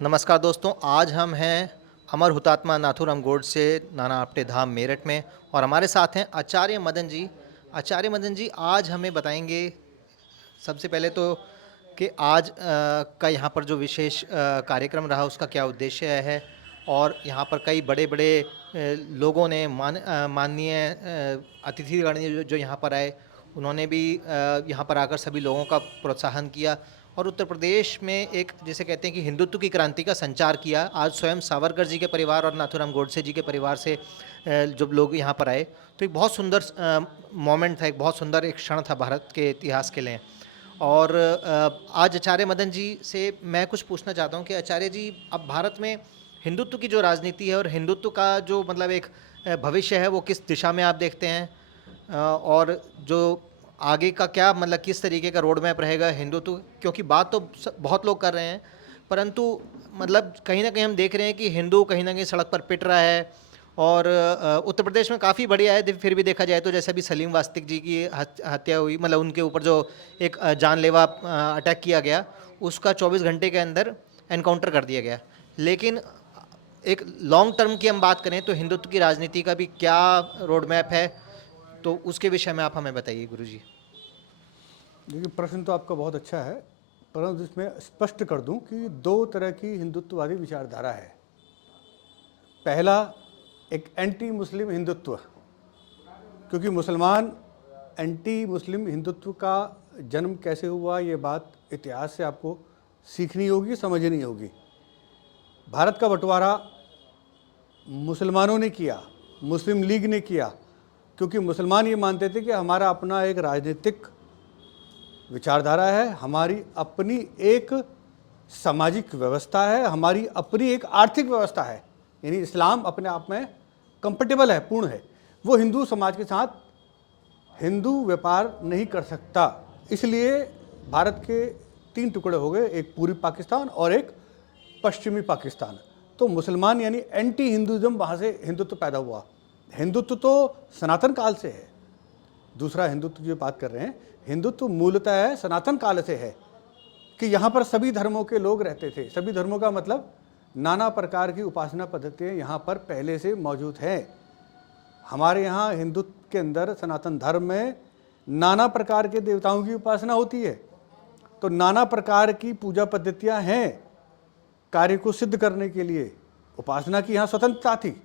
नमस्कार दोस्तों, आज हम हैं अमर हुतात्मा नाथूराम गोडसे नाना आपटे धाम मेरठ में और हमारे साथ हैं आचार्य मदन जी। आचार्य मदन जी आज हमें बताएंगे सबसे पहले तो कि आज का यहाँ पर जो विशेष कार्यक्रम रहा उसका क्या उद्देश्य है और यहाँ पर कई बड़े बड़े लोगों ने माननीय अतिथिगण जो यहाँ पर आए उन्होंने भी यहाँ पर आकर सभी लोगों का प्रोत्साहन किया और उत्तर प्रदेश में एक जैसे कहते हैं कि हिंदुत्व की क्रांति का संचार किया। आज स्वयं सावरकर जी के परिवार और नाथूराम गोडसे जी के परिवार से जब लोग यहाँ पर आए तो एक बहुत सुंदर मोमेंट था, एक बहुत सुंदर एक क्षण था भारत के इतिहास के लिए। और आज आचार्य मदन जी से मैं कुछ पूछना चाहता हूँ कि आचार्य जी, अब भारत में हिंदुत्व की जो राजनीति है और हिंदुत्व का जो मतलब एक भविष्य है वो किस दिशा में आप देखते हैं, और जो आगे का क्या मतलब किस तरीके का रोड मैप रहेगा हिंदुत्व, क्योंकि बात तो बहुत लोग कर रहे हैं परंतु मतलब कहीं ना कहीं हम देख रहे हैं कि हिंदू कहीं ना कहीं सड़क पर पिट रहा है। और उत्तर प्रदेश में काफ़ी बढ़िया है, फिर भी देखा जाए तो जैसे अभी सलीम वास्तिक जी की हत्या हुई, मतलब उनके ऊपर जो एक जानलेवा अटैक किया गया उसका 24 घंटे के अंदर एनकाउंटर कर दिया गया। लेकिन एक लॉन्ग टर्म की हम बात करें तो हिंदुत्व की राजनीति का भी क्या रोड मैप है, तो उसके विषय में आप हमें बताइए गुरुजी। देखिए, प्रश्न तो आपका बहुत अच्छा है, परंतु इसमें स्पष्ट कर दूं कि दो तरह की हिंदुत्ववादी विचारधारा है। पहला, एक एंटी मुस्लिम हिंदुत्व, क्योंकि मुसलमान एंटी मुस्लिम हिंदुत्व का जन्म कैसे हुआ ये बात इतिहास से आपको सीखनी होगी, समझनी होगी। भारत का बंटवारा मुसलमानों ने किया, मुस्लिम लीग ने किया, क्योंकि मुसलमान ये मानते थे कि हमारा अपना एक राजनीतिक विचारधारा है, हमारी अपनी एक सामाजिक व्यवस्था है, हमारी अपनी एक आर्थिक व्यवस्था है। यानी इस्लाम अपने आप में कंफर्टेबल है, पूर्ण है। वो हिंदू समाज के साथ हिंदू व्यापार नहीं कर सकता। इसलिए भारत के तीन टुकड़े हो गए, एक पूर्वी पाकिस्तान और एक पश्चिमी पाकिस्तान। तो मुसलमान यानी एंटी हिंदुज़म, वहाँ से हिंदुत्व पैदा हुआ। हिंदुत्व तो सनातन काल से है। दूसरा हिंदुत्व जो बात कर रहे हैं, हिंदुत्व मूलतः है सनातन काल से है कि यहाँ पर सभी धर्मों के लोग रहते थे। सभी धर्मों का मतलब नाना प्रकार की उपासना पद्धतियाँ यहाँ पर पहले से मौजूद हैं। हमारे यहाँ हिंदुत्व के अंदर सनातन धर्म में नाना प्रकार के देवताओं की उपासना होती है, तो नाना प्रकार की पूजा पद्धतियाँ हैं। कार्य को सिद्ध करने के लिए उपासना की यहाँ स्वतंत्रता थी।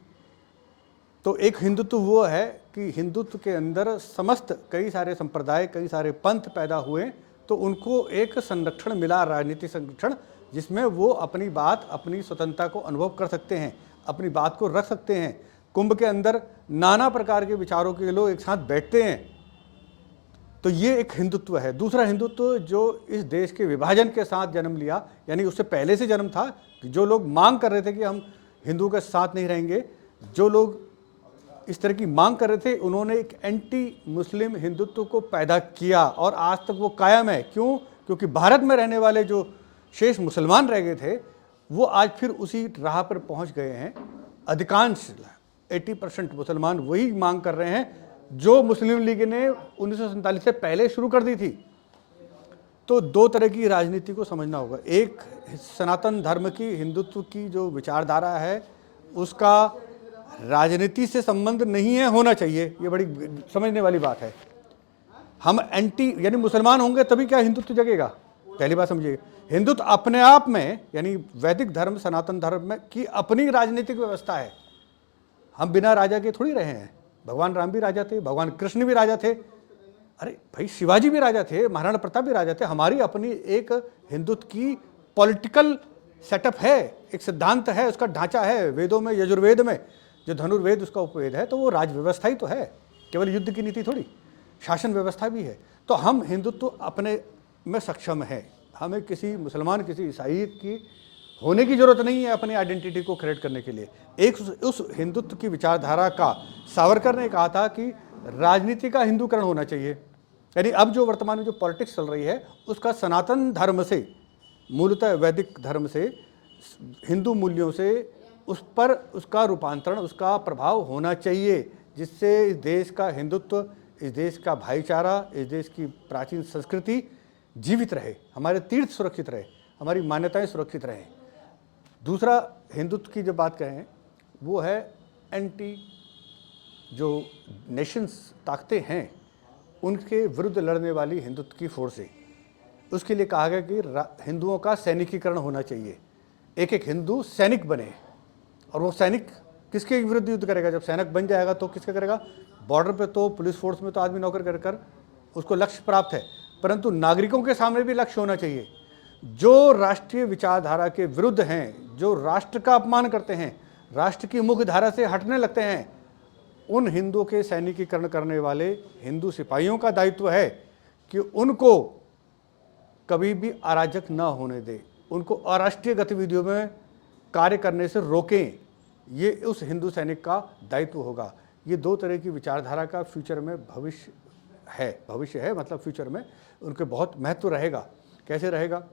तो एक हिंदुत्व वो है कि हिंदुत्व के अंदर समस्त कई सारे संप्रदाय, कई सारे पंथ पैदा हुए, तो उनको एक संरक्षण मिला, राजनीतिक संरक्षण, जिसमें वो अपनी बात, अपनी स्वतंत्रता को अनुभव कर सकते हैं, अपनी बात को रख सकते हैं। कुंभ के अंदर नाना प्रकार के विचारों के लोग एक साथ बैठते हैं। तो ये एक हिंदुत्व है। दूसरा हिंदुत्व जो इस देश के विभाजन के साथ जन्म लिया, यानी उससे पहले से जन्म था, कि जो लोग मांग कर रहे थे कि हम हिंदुओं के साथ नहीं रहेंगे, जो लोग इस तरह की मांग कर रहे थे, उन्होंने एक एंटी मुस्लिम हिंदुत्व को पैदा किया और आज तक वो कायम है। क्यों? क्योंकि भारत में रहने वाले जो शेष मुसलमान रह गए थे, वो आज फिर उसी राह पर पहुंच गए हैं। अधिकांश 80% मुसलमान वही मांग कर रहे हैं जो मुस्लिम लीग ने 1947 से पहले शुरू कर दी थी। तो दो तरह की राजनीति को समझना होगा। एक, सनातन धर्म की, हिंदुत्व की जो विचारधारा है, उसका राजनीति से संबंध नहीं है, होना चाहिए, ये बड़ी समझने वाली बात है। हम एंटी यानी मुसलमान होंगे तभी क्या हिंदुत्व जगेगा? पहली बात समझिए, हिंदुत्व अपने आप में यानी वैदिक धर्म, सनातन धर्म में की अपनी राजनीतिक व्यवस्था है। हम बिना राजा के थोड़ी रहे हैं। भगवान राम भी राजा थे, भगवान कृष्ण भी राजा थे, अरे भाई शिवाजी भी राजा थे, महाराणा प्रताप भी राजा थे। हमारी अपनी एक हिंदुत्व की पॉलिटिकल सेटअप है, एक सिद्धांत है, उसका ढांचा है। वेदों में, यजुर्वेद में जो धनुर्वेद उसका उपवेद है, तो वो राज व्यवस्था ही तो है, केवल युद्ध की नीति थोड़ी, शासन व्यवस्था भी है। तो हम हिंदुत्व अपने में सक्षम है। हमें किसी मुसलमान, किसी ईसाई की होने की जरूरत नहीं है अपनी आइडेंटिटी को क्रिएट करने के लिए। एक उस हिंदुत्व की विचारधारा का सावरकर ने कहा था कि राजनीति का हिंदूकरण होना चाहिए। यानी अब जो वर्तमान में जो पॉलिटिक्स चल रही है, उसका सनातन धर्म से, मूलतः वैदिक धर्म से, हिंदू मूल्यों से उस पर उसका रूपांतरण, उसका प्रभाव होना चाहिए, जिससे इस देश का हिंदुत्व, इस देश का भाईचारा, इस देश की प्राचीन संस्कृति जीवित रहे, हमारे तीर्थ सुरक्षित रहे, हमारी मान्यताएं सुरक्षित रहें। दूसरा हिंदुत्व की जब बात करें वो है एंटी, जो नेशंस ताकतें हैं उनके विरुद्ध लड़ने वाली हिंदुत्व की फोर्सें। उसके लिए कहा गया कि हिंदुओं का सैनिकीकरण होना चाहिए, एक एक हिंदू सैनिक बने। और वो सैनिक किसके विरुद्ध युद्ध करेगा? जब सैनिक बन जाएगा तो किसका करेगा? बॉर्डर पे तो पुलिस फोर्स में तो आदमी नौकर कर कर उसको लक्ष्य प्राप्त है, परंतु नागरिकों के सामने भी लक्ष्य होना चाहिए। जो राष्ट्रीय विचारधारा के विरुद्ध हैं, जो राष्ट्र का अपमान करते हैं, राष्ट्र की मुख्य धारा से हटने लगते हैं, उन हिंदुओं के सैनिकीकरण करने वाले हिंदू सिपाहियों का दायित्व है कि उनको कभी भी अराजक न होने दें, उनको अराष्ट्रीय गतिविधियों में कार्य करने से रोकें। ये उस हिंदू सैनिक का दायित्व होगा। ये दो तरह की विचारधारा का फ्यूचर में भविष्य है, मतलब फ्यूचर में उनके बहुत महत्व रहेगा। कैसे रहेगा?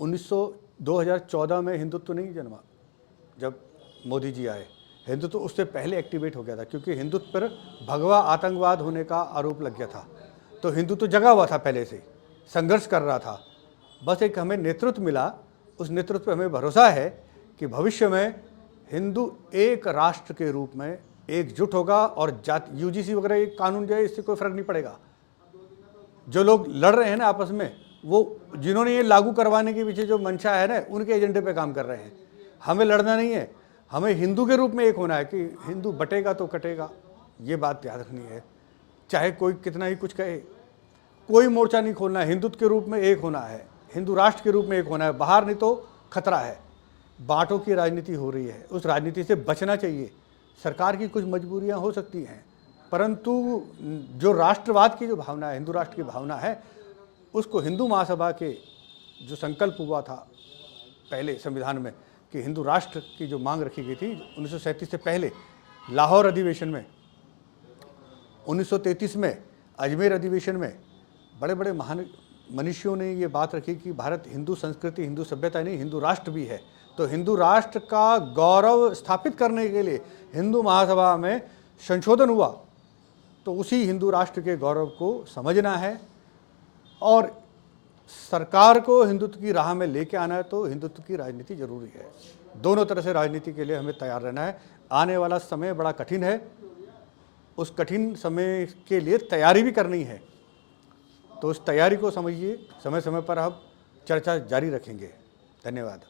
2014 में हिंदुत्व नहीं जन्मा जब मोदी जी आए, हिंदुत्व उससे पहले एक्टिवेट हो गया था, क्योंकि हिंदुत्व पर भगवा आतंकवाद होने का आरोप लग गया था। तो हिंदुत्व जगा हुआ था, पहले से संघर्ष कर रहा था। बस एक हमें नेतृत्व मिला, उस नेतृत्व पर हमें भरोसा है कि भविष्य में हिंदू एक राष्ट्र के रूप में एकजुट होगा और जाति यूजीसी वगैरह एक कानून जो है इससे कोई फर्क नहीं पड़ेगा। जो लोग लड़ रहे हैं ना आपस में, वो जिन्होंने ये लागू करवाने के पीछे जो मंशा है ना, उनके एजेंडे पे काम कर रहे हैं। हमें लड़ना नहीं है, हमें हिंदू के रूप में एक होना है कि हिंदू बटेगा तो कटेगा, ये बात याद रखनी है। चाहे कोई कितना ही कुछ कहे, कोई मोर्चा नहीं खोलना है, हिंदुत्व के रूप में एक होना है, हिंदू राष्ट्र के रूप में एक होना है। बाहर नहीं तो खतरा है, बांटों की राजनीति हो रही है, उस राजनीति से बचना चाहिए। सरकार की कुछ मजबूरियां हो सकती हैं, परंतु जो राष्ट्रवाद की जो भावना है, हिंदू राष्ट्र की भावना है, उसको हिंदू महासभा के जो संकल्प हुआ था पहले संविधान में कि हिंदू राष्ट्र की जो मांग रखी गई थी 1937 से पहले, लाहौर अधिवेशन में, 1933 में अजमेर अधिवेशन में, बड़े बड़े महान मनुष्यों ने ये बात रखी कि भारत हिंदू संस्कृति, हिंदू सभ्यता नहीं, हिंदू राष्ट्र भी है। तो हिंदू राष्ट्र का गौरव स्थापित करने के लिए हिंदू महासभा में संशोधन हुआ। तो उसी हिंदू राष्ट्र के गौरव को समझना है और सरकार को हिंदुत्व की राह में लेके आना है। तो हिंदुत्व की राजनीति जरूरी है। दोनों तरह से राजनीति के लिए हमें तैयार रहना है। आने वाला समय बड़ा कठिन है, उस कठिन समय के लिए तैयारी भी करनी है। तो उस तैयारी को समझिए, समय समय पर हम चर्चा जारी रखेंगे। धन्यवाद।